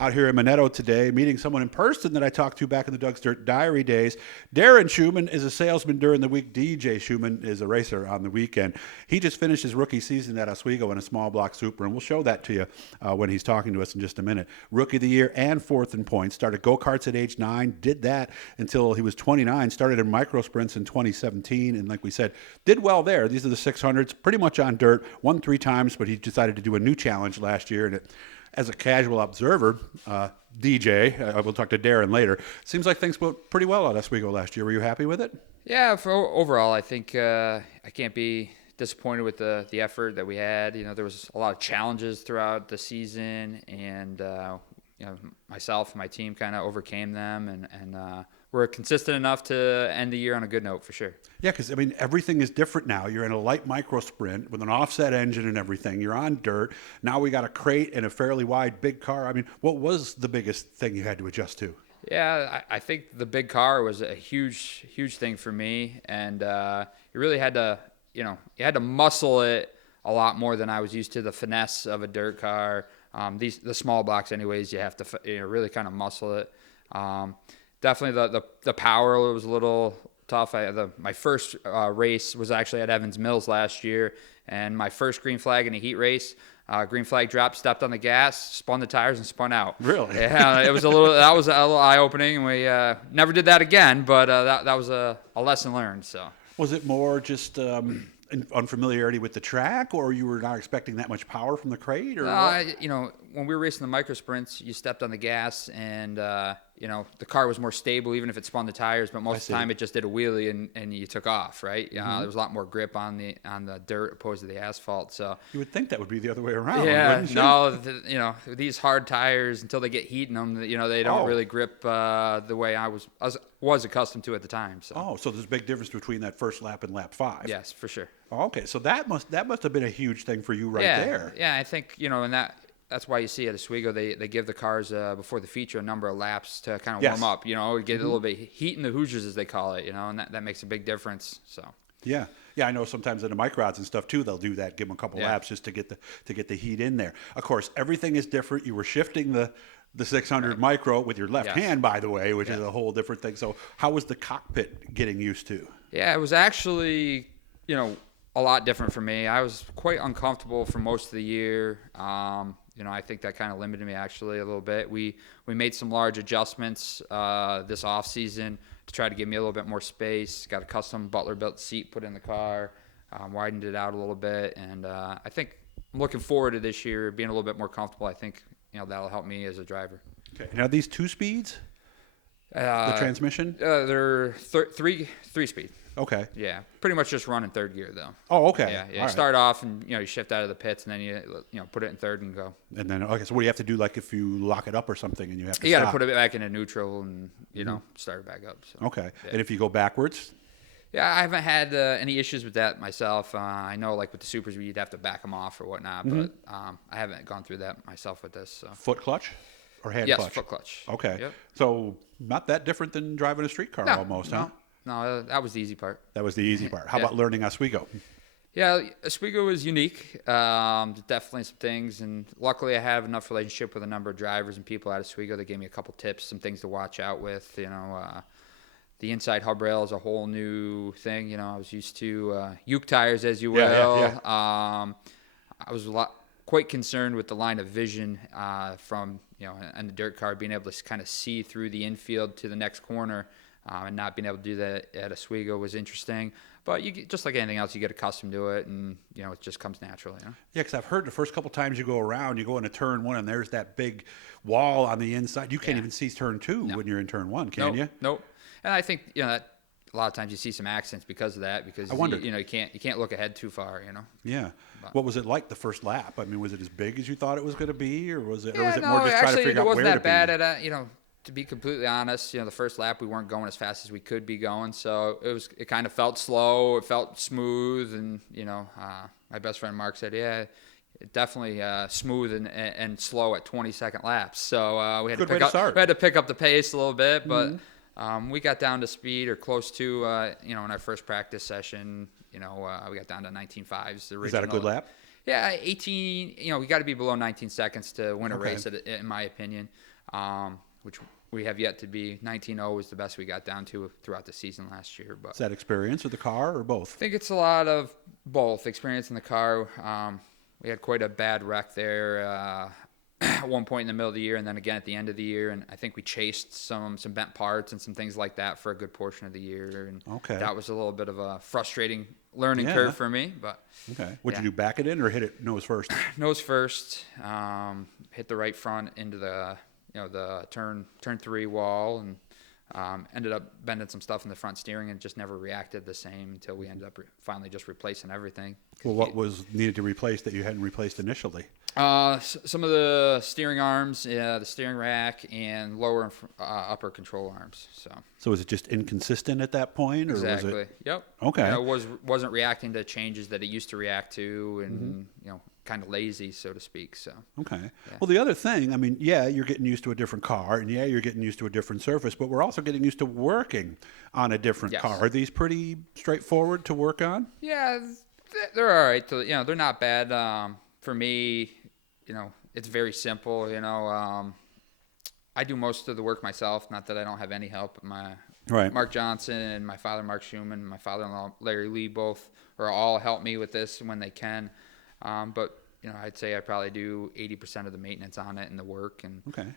out here in Minetto today, meeting someone in person that I talked to back in the Doug's Dirt Diary days. Darren Shuman is a salesman during the week. DJ Shuman is a racer on the weekend. He just finished his rookie season at Oswego in a small block super, and we'll show that to you when he's talking to us in just a minute. Rookie of the year and fourth in points. Started go-karts at age 9, did that until he was 29, started in micro sprints in 2017, and like we said, did well there. These are the 600s, pretty much on dirt, won 3 times, but he decided to do a new challenge last year, and as a casual observer, DJ, I will talk to Darren later, seems like things went pretty well at Oswego last year. Were you happy with it? Yeah, for overall, I think I can't be disappointed with the effort that we had. You know, there was a lot of challenges throughout the season, and you know, myself and my team kind of overcame them, and we're consistent enough to end the year on a good note for sure. Yeah, because, I mean, everything is different now. You're in a light micro sprint with an offset engine and everything. You're on dirt. Now we got a crate and a fairly wide big car. I mean, what was the biggest thing you had to adjust to? Yeah, I think the big car was a huge thing for me, and you really had to, you had to muscle it a lot more than I was used to. The finesse of a dirt car, the small blocks, anyways, you have to really kind of muscle it. Definitely the power was a little tough. My first race was actually at Evans Mills last year, and my first green flag in a heat race. Green flag dropped, stepped on the gas, spun the tires, and spun out. Really? Yeah, that was a little eye-opening, and we never did that again, but that was a lesson learned. So. Was it more just unfamiliarity with the track, or you were not expecting that much power from the crate? Or when we were racing the micro sprints, you stepped on the gas, and the car was more stable, even if it spun the tires. But most of the time, it just did a wheelie and you took off, right? There was a lot more grip on the dirt opposed to the asphalt. So you would think that would be the other way around. Yeah, no, these hard tires, until they get heat in them, they don't really grip the way I was accustomed to at the time. So. So there's a big difference between that first lap and lap 5. Yes, for sure. Okay, so that must have been a huge thing for you there. Yeah, I think and that's why you see at Oswego they give the cars before the feature a number of laps to kind of warm up. Get a little bit heat in the Hoosiers, as they call it. And that makes a big difference. So. Yeah, I know sometimes in the microds and stuff too, they'll do that, give them a couple laps just to get the heat in there. Of course, everything is different. You were shifting the 600 micro with your left hand, by the way, which is a whole different thing. So how was the cockpit getting used to? Yeah, it was actually, a lot different for me. I was quite uncomfortable for most of the year. I think that kind of limited me actually a little bit. We made some large adjustments this off season to try to give me a little bit more space. Got a custom Butler built seat put in the car, widened it out a little bit, and I think I'm looking forward to this year being a little bit more comfortable. I think that'll help me as a driver. Okay. Now these 2 speeds, the transmission? They're three speed. Okay. Yeah, pretty much just run in third gear though. Oh, okay. Yeah. You start off and you shift out of the pits, and then you put it in third and go. And then so what do you have to do? Like if you lock it up or something, and you have to got to put it back into neutral and start it back up. So. Okay. Yeah. And if you go backwards. Yeah, I haven't had any issues with that myself. I know, like with the supers, you'd have to back them off or whatnot, but I haven't gone through that myself with this. So. Foot clutch or hand clutch? Yes, foot clutch. Okay. Yep. So not that different than driving a street car almost, huh? No, that was the easy part. That was the easy part. How about learning Oswego? Yeah, Oswego is unique. Definitely some things, and luckily I have enough relationship with a number of drivers and people at Oswego that gave me a couple tips, some things to watch out with. The inside hub rail is a whole new thing. I was used to Uke tires, as you will. Yeah. I was quite concerned with the line of vision from and the dirt car, being able to kind of see through the infield to the next corner. And not being able to do that at Oswego was interesting. But just like anything else, you get accustomed to it, and it just comes naturally. Yeah, because I've heard the first couple times you go around, you go into turn 1, and there's that big wall on the inside. You can't even see turn 2 when you're in turn 1, can you? Nope. And I think that a lot of times you see some accidents because of that. Because you can't look ahead too far. Yeah. But what was it like the first lap? I mean, was it as big as you thought it was going to be, or was it more just trying to figure out where to be? It wasn't that bad to be completely honest, the first lap we weren't going as fast as we could be going, so it kind of felt slow, it felt smooth, and my best friend Mark said, yeah, definitely smooth and slow at 20-second laps. So we had to pick up the pace a little bit, but we got down to speed or close to in our first practice session. We got down to 19.5s. Is that a good lap? Yeah, 18. We got to be below 19 seconds to win a Okay. race, in my opinion. Which we have yet to be. 19.0 was the best we got down to throughout the season last year. But Is that experience with the car or both? I think it's a lot of both. Experience in the car. We had quite a bad wreck there at one point in the middle of the year, and then again at the end of the year. And I think we chased some bent parts and some things like that for a good portion of the year. And Okay. that was a little bit of a frustrating learning Yeah. curve for me. But Okay. Would Yeah. you do back it in or hit it nose first? nose first, hit the right front into the the turn 3 wall, and ended up bending some stuff in the front steering and just never reacted the same until we ended up finally just replacing everything. Well, what was needed to replace that you hadn't replaced initially? Some of the steering arms, the steering rack, and lower and upper control arms. So was it just inconsistent at that point, or Exactly. was it? Yep. Okay. Wasn't reacting to changes that it used to react to, and Mm-hmm. kind of lazy, so to speak. So. Okay. Well, the other thing, I mean, yeah, you're getting used to a different car, and yeah, you're getting used to a different surface, but we're also getting used to working on a different Yes. car. Are these pretty straightforward to work on? Yeah, they're all right. They're not bad. For me, it's very simple. I do most of the work myself. Not that I don't have any help. Right. Mark Johnson and my father, Mark Shuman, my father-in-law, Larry Lee, both are all help me with this when they can. But I'd say I probably do 80% of the maintenance on it and the work. And Okay.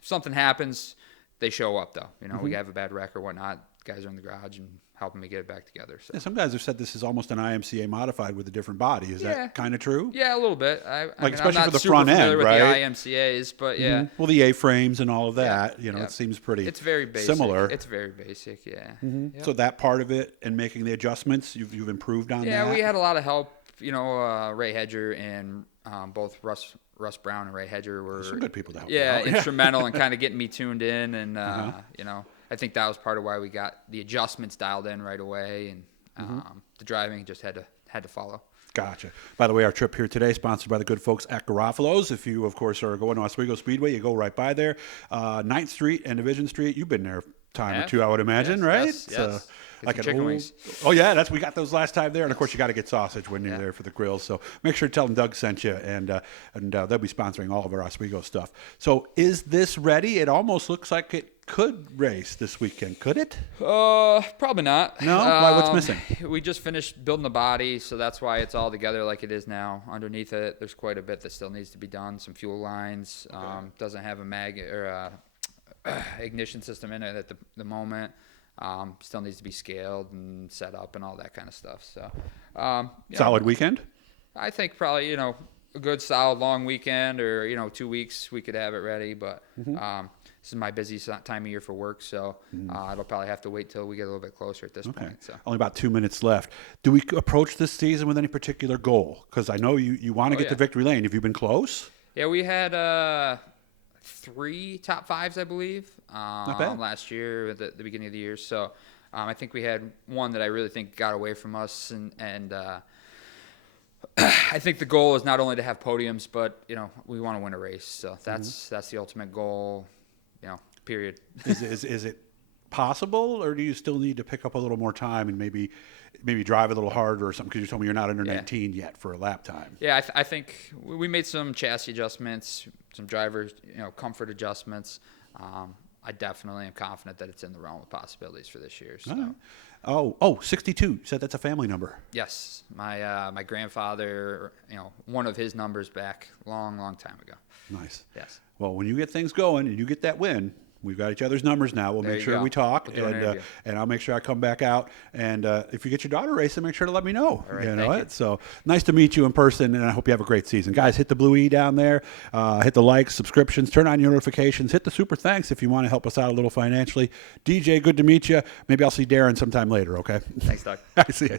if something happens, they show up though. We have a bad wreck or whatnot. Guys are in the garage and helping me get it back together. So. Yeah, some guys have said this is almost an IMCA modified with a different body. Is that kind of true? Yeah, a little bit. I mean, especially I'm not for the super front familiar end, with right? the IMCA's, but yeah. Well, the A-frames and all of that, Yeah. it seems pretty It's very basic. similar. It's very basic, yeah. Yep. So that part of it and making the adjustments, you've improved on that? Yeah, we had a lot of help. Ray Hedger and both Russ Brown and Ray Hedger were some good people to help yeah, you out. instrumental in kind of getting me tuned in, and I think that was part of why we got the adjustments dialed in right away, and the driving just had to follow. Gotcha. By the way, our trip here today sponsored by the good folks at Garofalo's. If you, of course, are going to Oswego Speedway, you go right by there. 9th Street and Division Street. You've been there a time or two, I would imagine, Yes, right? yes, yes. Like an Chicken old, wings. Oh yeah, we got those last time there, and of course you got to get sausage when you're there for the grills. So make sure to tell them Doug sent you, and they'll be sponsoring all of our Oswego stuff. So is this ready? It almost looks like it could race this weekend. Could it? Probably not. No? Why? What's missing? We just finished building the body, so that's why it's all together like it is now. Underneath it, there's quite a bit that still needs to be done. Some fuel lines. Doesn't have a mag or ignition system in it at the moment. Still needs to be scaled and set up and all that kind of stuff. So, Solid weekend? I think probably, a good solid long weekend or, 2 weeks we could have it ready. But this is my busiest time of year for work. So it'll probably have to wait till we get a little bit closer at this point. So. Only about 2 minutes left. Do we approach this season with any particular goal? Because I know you want to get to victory lane. Have you been close? Yeah, we had 3 top 5s, I believe, last year at the beginning of the year. So I think we had one that I really think got away from us, and I think the goal is not only to have podiums, but we want to win a race. So that's the ultimate goal, period. Is it possible, or do you still need to pick up a little more time and maybe drive a little harder or something? Because you told me you're not under 19 yet for a lap time. Yeah, I think we made some chassis adjustments, some driver comfort adjustments. I definitely am confident that it's in the realm of possibilities for this year. So. Oh, 62. You said that's a family number. Yes, my grandfather, one of his numbers back long time ago. Nice. Yes. Well, when you get things going and you get that win, we've got each other's numbers now. We'll There make you sure go. we talk, We'll do an interview. and I'll make sure I come back out. And if you get your daughter racing, make sure to let me know. All right, you know thank you. So nice to meet you in person, and I hope you have a great season. Guys, hit the blue E down there. Hit the likes, subscriptions, turn on your notifications. Hit the super thanks if you want to help us out a little financially. DJ, good to meet you. Maybe I'll see Darren sometime later, okay? Thanks, Doug. I see you.